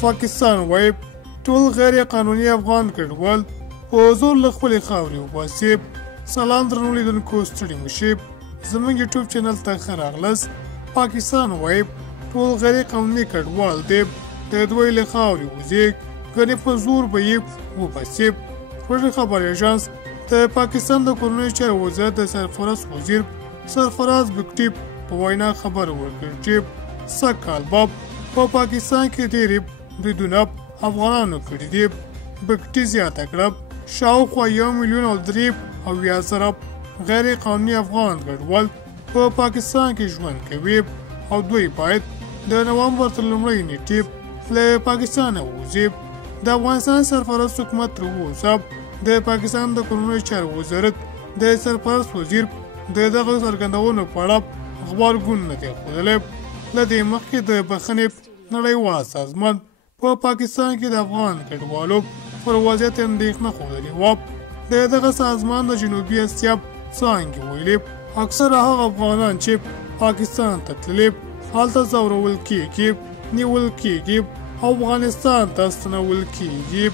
پاکستان وایي ټول غیر قانوني افغان کډوال په زور له خپلې خاورې وباسي. سلام درنو لیدونکو، ستړي مه شئ، زموږ یوټیوب چینل ته ښه راغلاست. پاکستان وایي ټول غیر قانوني کډوال دی د دوی له خاورې وځي، ګنې په زور به یې وباسي. پرون خبر ایژانس د پاکستان د کورنیو چارو وزارت د سرفرست وزیر سرفراز بگټي په وینا خبر ورکړ چې سږ کال به په پاکستان کې ډېرې بریدونه افغانانو کړي دي. بگټي زیاته کړه شاوخوا 1,03,000 غیر قانوني افغان کډوال په پاکستان کې ژوند کوي او دوی باید د نومبر تر لومړۍ نیټې له پاکستانه ووځي. د افغانستان سرپرست حکومت تر اوسه د پاکستان د کورنیو چارو وزارت د سرپرست وزیر د دغه څرګندونو په اړه غبرګون نه دی ښودلی. له دې مخکې د بخښنې نړیوال سازمان په پاکستان کې د افغان کډوالو پر وضعیت اندېښنه ښودلې وه. د دغه سازمان د جنوبي اسیا څانګې ویلي اکثره هغه افغانان چې پاکستان ته تللي هلته ځورول کېږي، نیول کېږي او افغانستان ته ستنول کېږي.